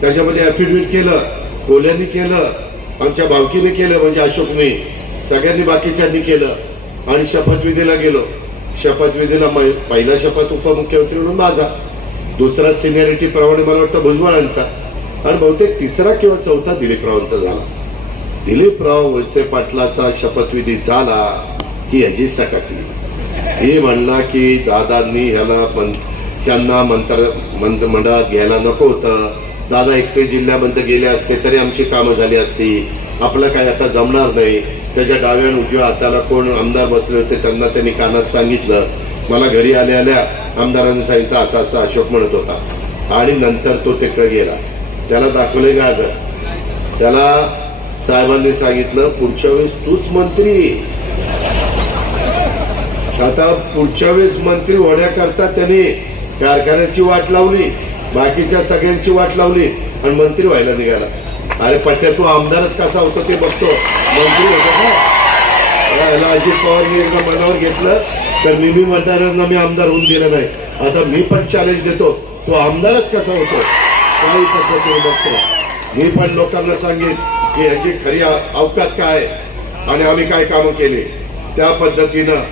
त्याच्यामध्ये ऍफिडेव्हिट केलं कोल्यांनी केलं आमच्या बावकीने केलं म्हणजे अशोकने सगळ्यांनी बाकीच्यांनी केलं. आणि शपथविधीला गेलो. शपथविधीला पहिला शपथ उपमुख्यमंत्री म्हणून माझा. दुसरा सिनियरिटी प्रमाणे मला वाटतं भुजबळांचा. आणि बहुतेक तिसरा किंवा चौथा दिलीपरावांचा झाला. दिलीपराव वळसे पाटलाचा शपथविधी झाला की याची सटकली हे म्हणला की दादांनी ह्याला पण त्यांना मंत्र मंत्रिमंडळात घ्यायला नको होतं. दादा एकटे जिल्ह्यामध्ये गेले असते तरी आमची कामं झाली असती. आपलं काय आता जमणार नाही. त्याच्या डाव्या उजव्या हाताला कोण आमदार बसले होते त्यांना त्यांनी कानात सांगितलं. मला घरी आल्या आल्या आमदारांनी सांगितलं असा असा अशोक म्हणत होता. आणि नंतर तो तिकडे गेला. त्याला दाखवले गाजर त्याला साहेबांनी सांगितलं पुढच्या वेळेस तूच मंत्री. आता पुढच्या वेळेस मंत्री होण्याकरता त्यांनी कारखान्याची वाट लावली. बाकीच्या सगळ्यांची वाट लावली आणि मंत्री व्हायला निघाला. अरे पट्ट्या तू आमदारच कसा होतो ते बघतो. मंत्री होता याला अजित पवारनी एकदा मनावर घेतलं तर मी मी मतदारांना मी आमदार होऊन दिलं नाही. आता मी पण चॅलेंज देतो तो आमदारच कसा होतो? काही पद्धतीने बघतो. मी पण लोकांना सांगेन की ह्याची खरी अवकात काय आहे आणि आम्ही काय कामं केली. त्या पद्धतीनं